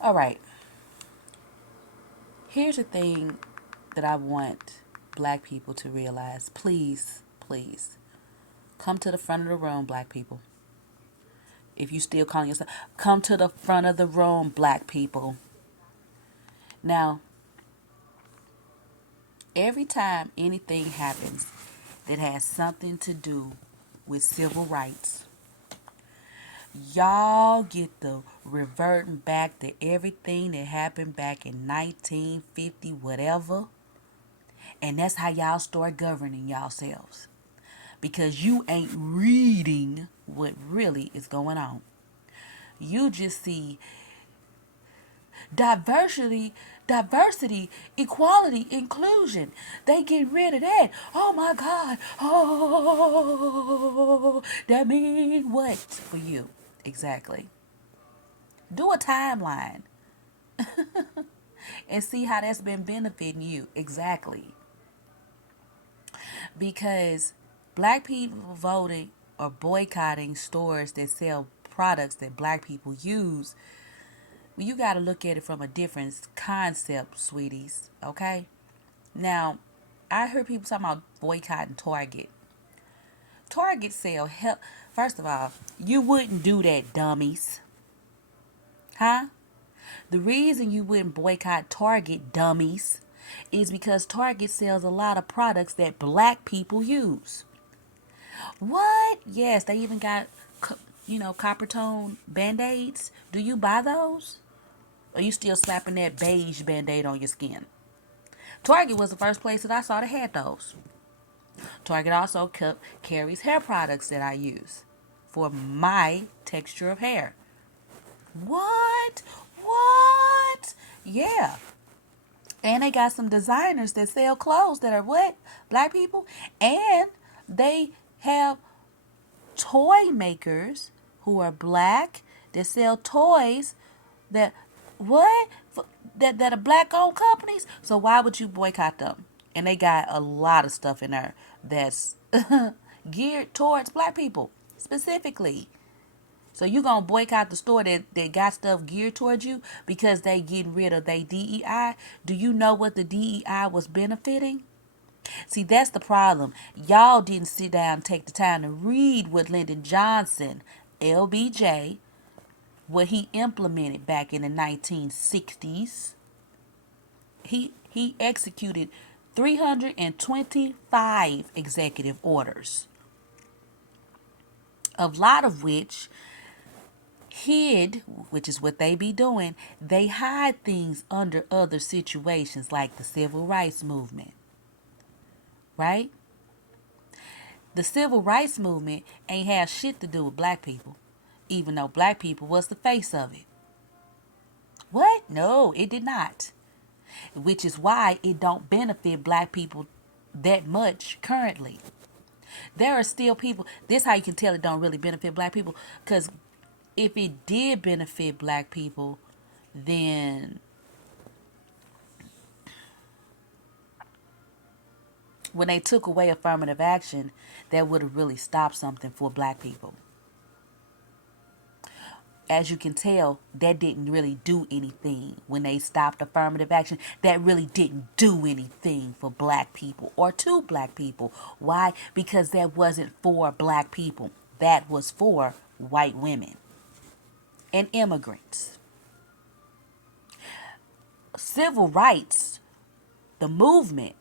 All right. Here's the thing that I want black people to realize. Please, please, come to the front of the room, black people. If you still calling yourself, come to the front of the room, black people. Now, every time anything happens that has something to do with civil rights, y'all get the reverting back to everything that happened back in 1950, whatever. And that's how y'all start governing yourselves. Because you ain't reading what really is going on. You just see diversity, diversity, equality, inclusion. They get rid of that. Oh my God. Oh, that means what for you? Exactly. Do a timeline and see how that's been benefiting you. Exactly. Because black people voting or boycotting stores that sell products that black people use, well, you got to look at it from a different concept, sweeties. Okay? Now, I heard people talking about boycotting Target. Target sell help. First of all, you wouldn't do that, dummies. Huh? The reason you wouldn't boycott Target, dummies, is because Target sells a lot of products that black people use. What? Yes, they even got, copper tone band-aids. Do you buy those? Or you still slapping that beige band-aid on your skin? Target was the first place that I saw that had those. Target also carries hair products that I use for my texture of hair. What? What? Yeah. And they got some designers that sell clothes that are what? Black people. And they have toy makers who are black that sell toys that what that are black owned companies. So why would you boycott them? And they got a lot of stuff in there that's geared towards black people specifically. So you gonna boycott the store that got stuff geared towards you because they getting rid of their DEI? Do you know what the DEI was benefiting? See, that's the problem. Y'all didn't sit down and take the time to read what Lyndon Johnson, LBJ, what he implemented back in the 1960s. He executed 325 executive orders, a lot of which hid, which is what they be doing. They hide things under other situations like the civil rights movement, right? The civil rights movement ain't have shit to do with black people, even though black people was the face of it. What? No, it did not. Which is why it don't benefit black people that much currently. There are still people, this how you can tell it don't really benefit black people, because if it did benefit black people, then when they took away affirmative action, that would have really stopped something for black people. As you can tell, that didn't really do anything when they stopped affirmative action. That really didn't do anything for black people or to black people. Why? Because that wasn't for black people. That was for white women and immigrants. Civil rights, the movement,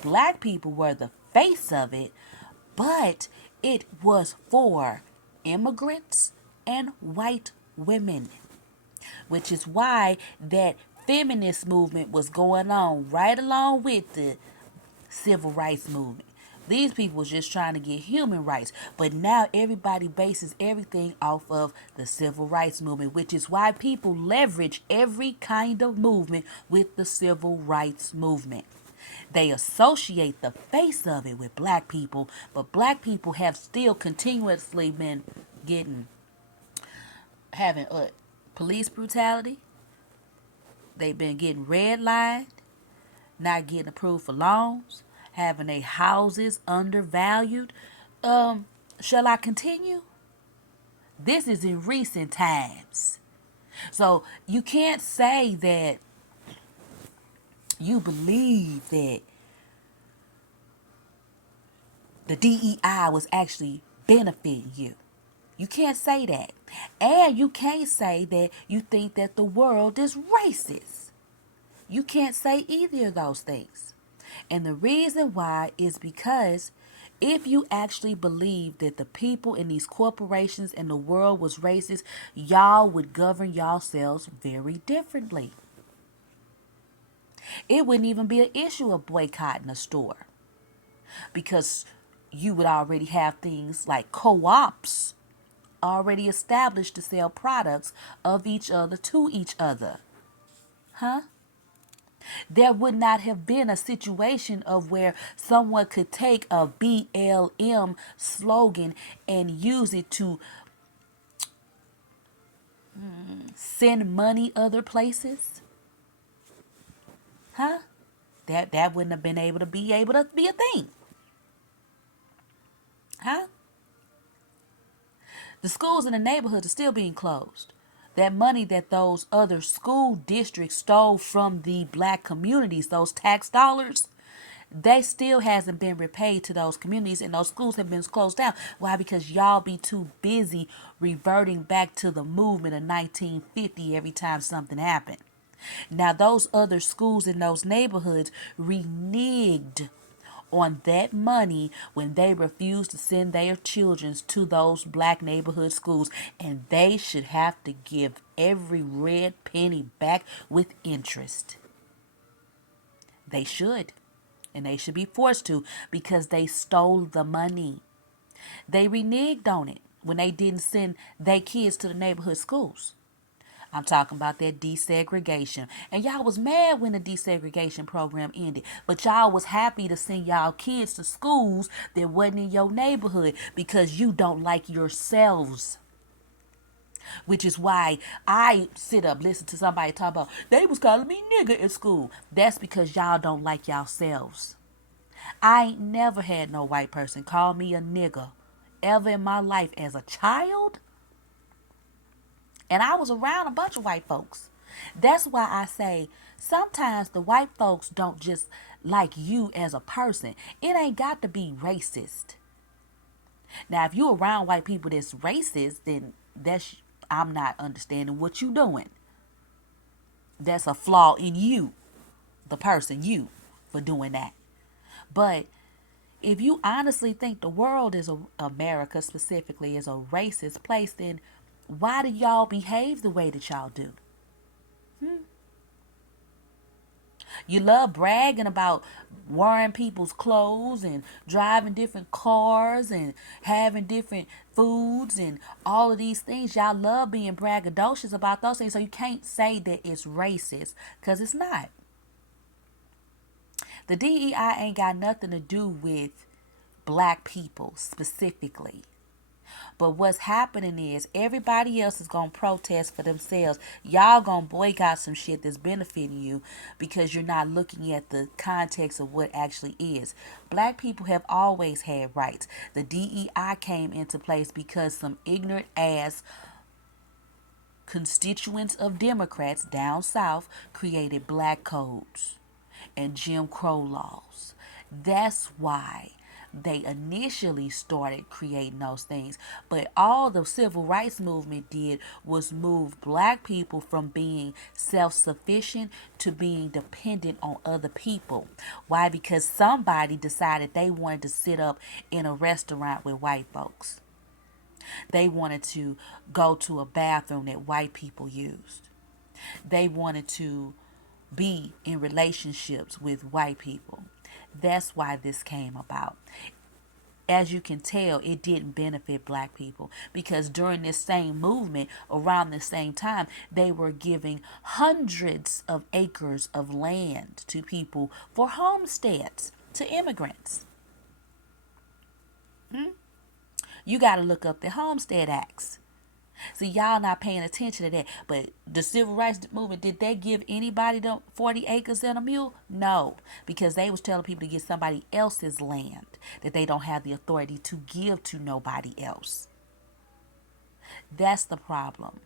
black people were the face of it, but it was for immigrants and white women, which is why that feminist movement was going on right along with the civil rights movement. These people was just trying to get human rights, but now everybody bases everything off of the civil rights movement, which is why people leverage every kind of movement with the civil rights movement. They associate the face of it with black people, but black people have still continuously been getting having police brutality. They've been getting redlined, not getting approved for loans, having their houses undervalued. Shall I continue? This is in recent times. So you can't say that you believe that the DEI was actually benefiting you. You can't say that. And you can't say that you think that the world is racist. You can't say either of those things. And the reason why is because if you actually believe that the people in these corporations and the world was racist, y'all would govern yourselves very differently. It wouldn't even be an issue of boycotting a store because you would already have things like co-ops already established to sell products of each other to each other. Huh? There would not have been a situation of where someone could take a BLM slogan and use it to send money other places. Huh? That wouldn't have been able to be a thing. Huh? The schools in the neighborhood are still being closed. That money that those other school districts stole from the black communities, those tax dollars, they still hasn't been repaid to those communities, and those schools have been closed down. Why? Because y'all be too busy reverting back to the movement of 1950 every time something happened. Now those other schools in those neighborhoods reneged on that money when they refused to send their children to those black neighborhood schools, and they should have to give every red penny back with interest. They should. And they should be forced to because they stole the money. They reneged on it when they didn't send their kids to the neighborhood schools. I'm talking about that desegregation. And y'all was mad when the desegregation program ended. But y'all was happy to send y'all kids to schools that wasn't in your neighborhood because you don't like yourselves. Which is why I sit up, listen to somebody talk about, they was calling me nigger at school. That's because y'all don't like yourselves. I ain't never had no white person call me a nigger ever in my life as a child. And I was around a bunch of white folks. That's why I say sometimes the white folks don't just like you as a person. It ain't got to be racist. Now, if you're around white people that's racist, then I'm not understanding what you doing. That's a flaw in you, the person, you, for doing that. But if you honestly think the world is America specifically is a racist place, then why do y'all behave the way that y'all do? You love bragging about wearing people's clothes and driving different cars and having different foods and all of these things. Y'all love being braggadocious about those things. So you can't say that it's racist because it's not. The DEI ain't got nothing to do with black people specifically. But what's happening is everybody else is going to protest for themselves. Y'all going to boycott some shit that's benefiting you because you're not looking at the context of what actually is. Black people have always had rights. The DEI came into place because some ignorant ass constituents of Democrats down south created black codes and Jim Crow laws. That's why they initially started creating those things. But all the civil rights movement did was move black people from being self-sufficient to being dependent on other people. Why? Because somebody decided they wanted to sit up in a restaurant with white folks. They wanted to go to a bathroom that white people used. They wanted to be in relationships with white people. That's why this came about. As you can tell, it didn't benefit black people because during this same movement, around the same time, they were giving hundreds of acres of land to people for homesteads, to immigrants. You got to look up the Homestead Acts. See, y'all not paying attention to that. But the civil rights movement, did they give anybody the 40 acres and a mule? No, because they was telling people to get somebody else's land that they don't have the authority to give to nobody else. That's the problem.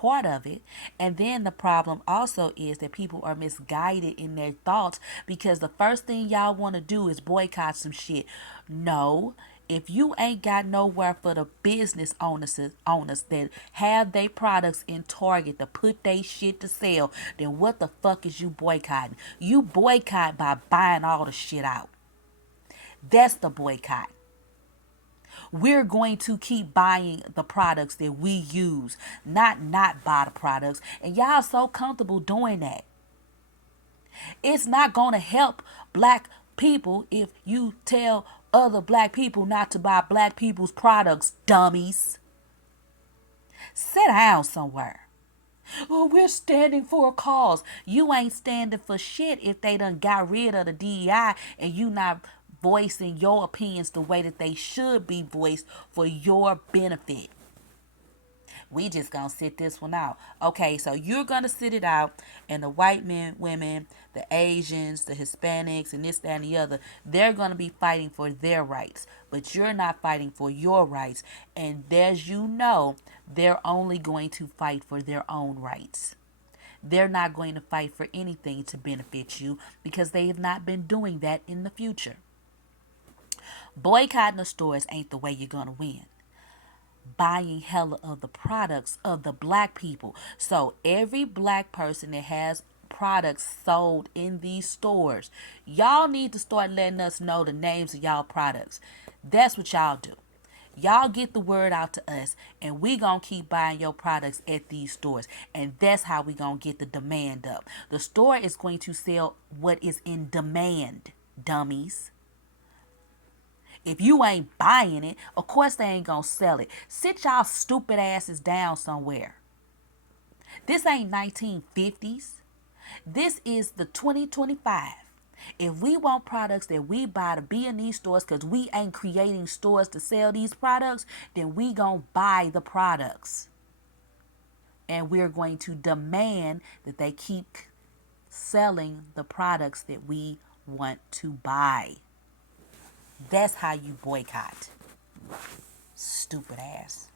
part of it. And then the problem also is that people are misguided in their thoughts because the first thing y'all want to do is boycott some shit. No, if you ain't got nowhere for the business owners that have their products in Target to put they shit to sell, then what the fuck is you boycotting? You boycott by buying all the shit out. That's the boycott. We're going to keep buying the products that we use, not buy the products. And y'all so comfortable doing that. It's not going to help black people if you tell other black people not to buy black people's products, dummies. Sit down somewhere. Oh, we're standing for a cause. You ain't standing for shit if they done got rid of the DEI and you not voicing your opinions the way that they should be voiced for your benefit. We just gonna sit this one out. Okay, so you're gonna sit it out, and the white men, women, the Asians, the Hispanics, and this, that, and the other, they're gonna be fighting for their rights, but you're not fighting for your rights. And as you know, they're only going to fight for their own rights. They're not going to fight for anything to benefit you because they have not been doing that in the future. Boycotting the stores ain't the way you're gonna win. Buying hella of the products of the black people. So every black person that has products sold in these stores, y'all need to start letting us know the names of y'all products. That's what y'all do. Y'all get the word out to us, and we gonna keep buying your products at these stores, and that's how we gonna get the demand up. The store is going to sell what is in demand, dummies. If you ain't buying it, of course they ain't gonna sell it. Sit y'all stupid asses down somewhere. This ain't 1950s. This is the 2025. If we want products that we buy to be in these stores because we ain't creating stores to sell these products, then we gonna buy the products. And we're going to demand that they keep selling the products that we want to buy. That's how you boycott. Stupid ass.